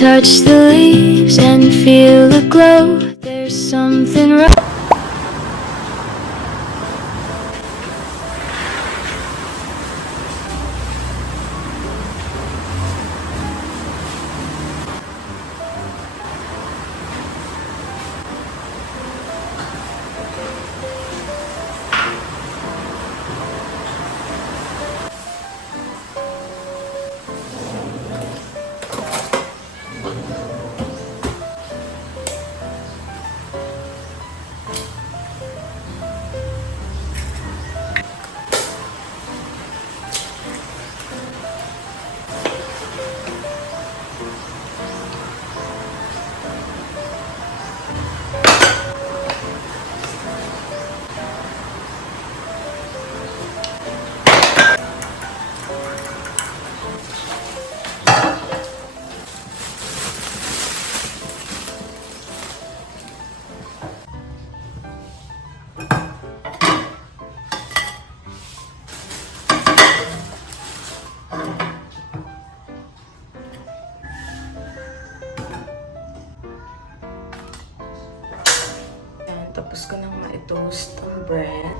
touch the leaves and feel the glow. There's something right. Tapos ko nang ma-toast ang bread.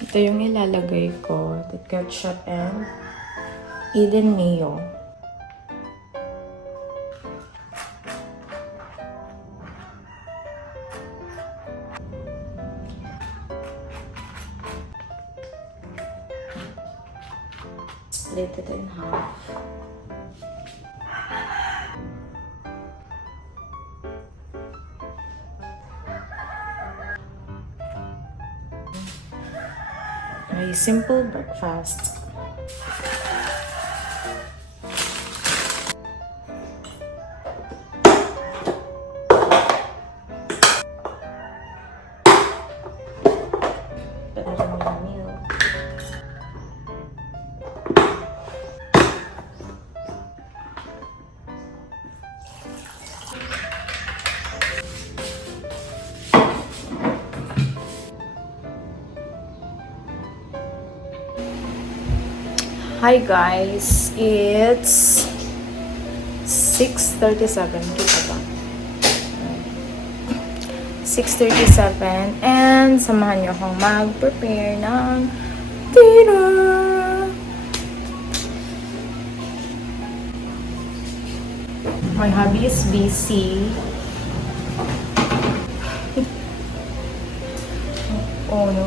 Ito yung ilalagay ko, the ketchup and Eden mayo. Split it in half. A simple breakfast. Hi guys, it's 6:37. Kita ba? 6:37 and samahan niyo akong mag-prepare ng dinner. My hubby is busy. Oh no.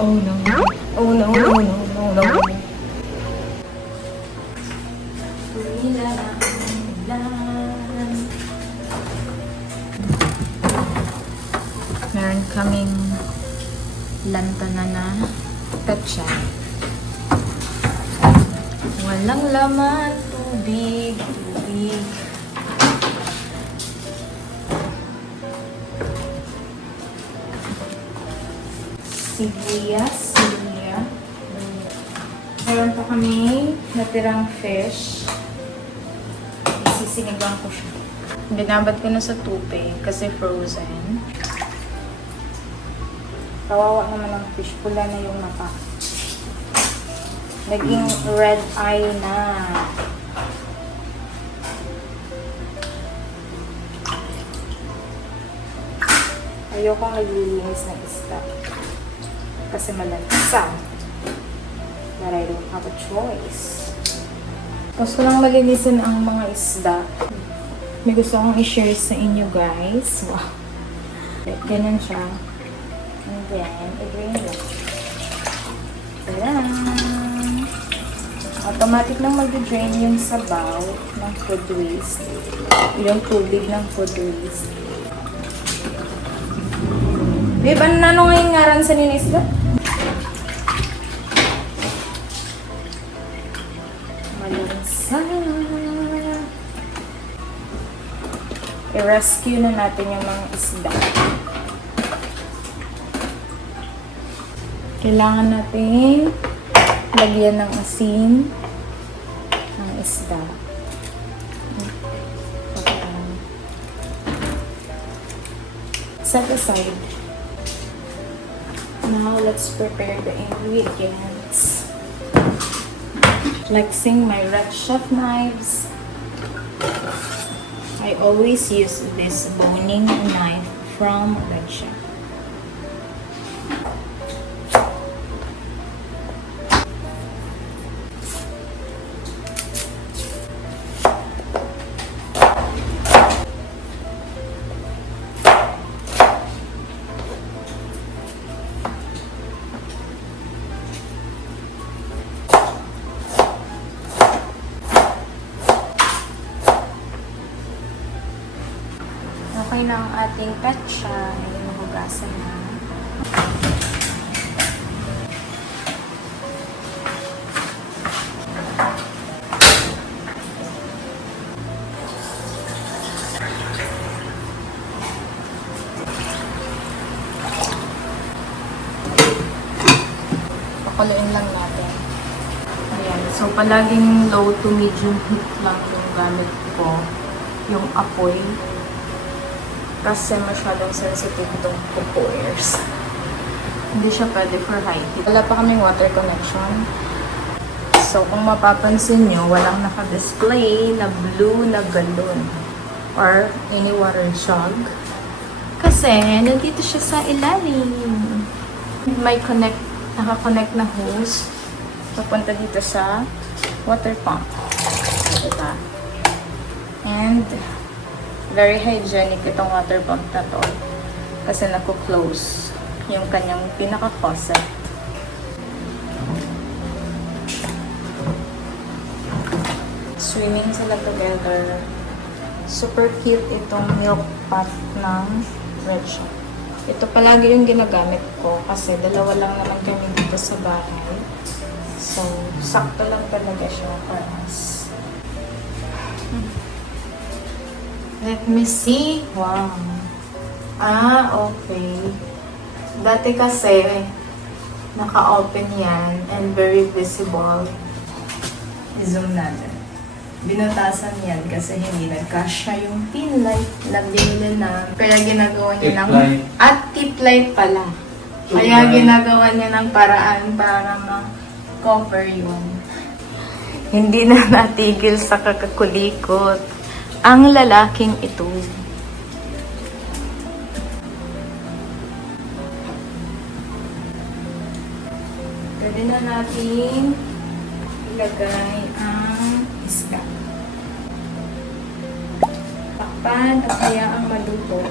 Oh no. Oh no, no, no, no, no. Meron kaming lantana na petsa. Walang laman, tubig, tubig. Sibuyas, sibuyas. Meron pa kami natirang fish. Sinigang ko siya. Binabad ko na sa tubig kasi frozen. Kawawa naman ang fish. Pula na yung mata. Naging red eye na. Ayokong naglilinis ng isda. Kasi malansa. But I don't have a choice. Tapos ko lang malinisin ang mga isda. May gusto akong i-share sa inyo guys. Wow. Ganun siya. And then, i-drain lang. Ayan. Automatic lang mag-drain yung sabaw ng food waste. Yung tubig ng food waste. Babe, ano ngayon ngaran sa ninisda? I-rescue na natin yung mga isda. Kailangan natin lagyan ng asin ang isda. set aside. Now, let's prepare the ingredients. Flexing my Red Chef knives. I always use this boning knife from Red Chef. Okay na ang ating petsa. Ay, mahugasan na. Pakuluin lang natin. Ayan. So, palaging low to medium heat lang yung gamit ko. Yung apoy. Kasi masyadong sensitive itong kuko ears. Hindi siya pwede for high heat. Wala pa kaming water connection. So, kung mapapansin nyo, walang naka-display na blue na galon or any water jug. Kasi, nandito siya sa ilalim. May naka-connect na hose papunta dito sa water pump. Diba? And, very hygienic itong water pump na to. Kasi naku-close yung kanyang pinaka-faucet. Swimming sila together. Super cute itong milk pot ng Red Chef. Ito palagi yung ginagamit ko kasi dalawa lang naman kami dito sa bahay. So, sakto lang talaga siya for us. Let me see. Wow. Okay. Dati kasi, naka-open yan and very visible. I-zoom natin. Binutasan yan kasi hindi nagkasya yung pin light na binili na. Kaya ginagawa niya tip light pala. Kaya ginagawa niya ng paraan para ma-cover yun. Hindi na natigil sa kakakulikot ang lalaking ito. Pwede na natin ilagay ang isda. Takpan at hayaang maluto.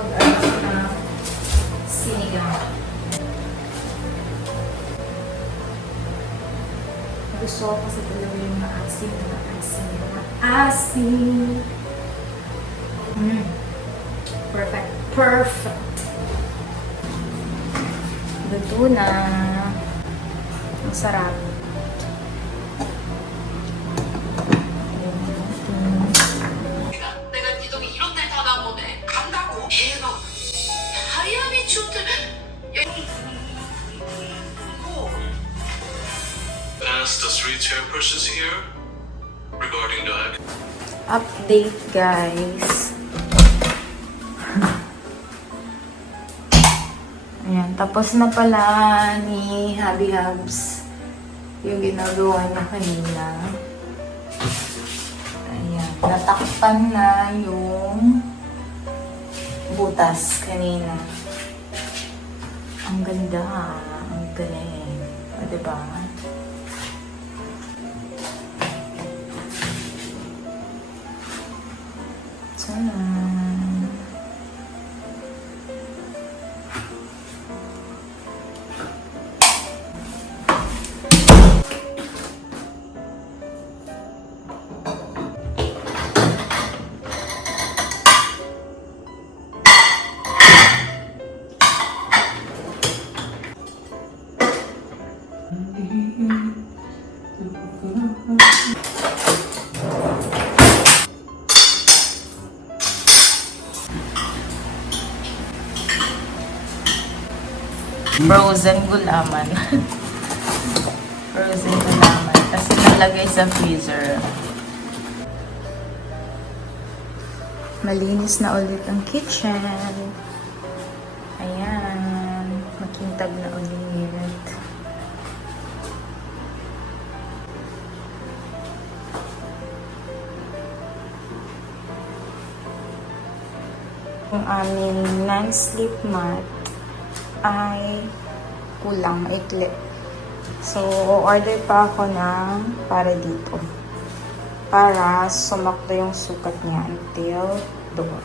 Mag-alas na sinigang. Gusto ko kasi talaga yung maasim. Perfect. Perfect. Luto na. Ang sarap. Ask the street chairpersons here regarding the Update, guys. Ayan, tapos na pala ni Happy Hubs yung ginagawa niya kanina. Ayan, natakpan na yung butas kanina. Ang ganda, ang galing. O, diba? Sana. Frozen gulaman. Frozen gulaman. Kasi nalagay sa freezer. Malinis na ulit ang kitchen. Ayan. Makintag na ulit. Yung aming non-slip mat ay kulang, maikli. So, order pa ako ng para dito. Para sumakto yung sukat niya until doon.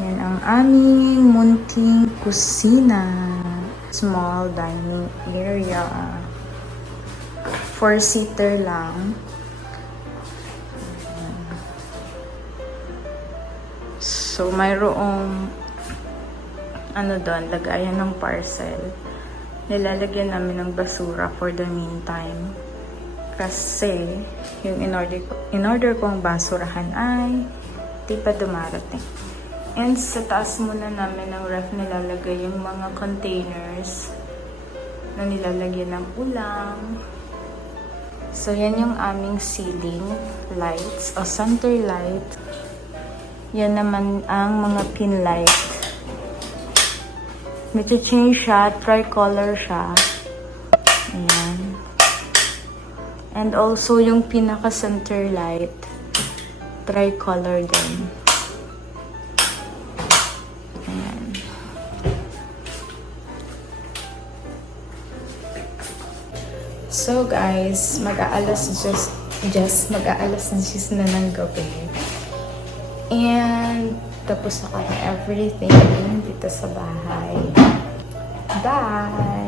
Yan ang aming munting kusina. Small dining area. 4-seater lang. So, mayroong doon, lagayan ng parcel. Nilalagyan namin ng basura for the meantime. Kasi, yung in-order kong basurahan ay di pa dumarating. And sa taas muna namin ng ref nilalagay yung mga containers na nilalagyan ng ulam. So, yan yung aming ceiling lights o center light. Yan naman ang mga pin light. May-change siya, tricolor siya. Ayan. And also, yung pinaka-center light, tricolor din. Ayan. So guys, mag-aalas mag-aalas na ng gabi. And tapos ako na everything dito sa bahay. Bye!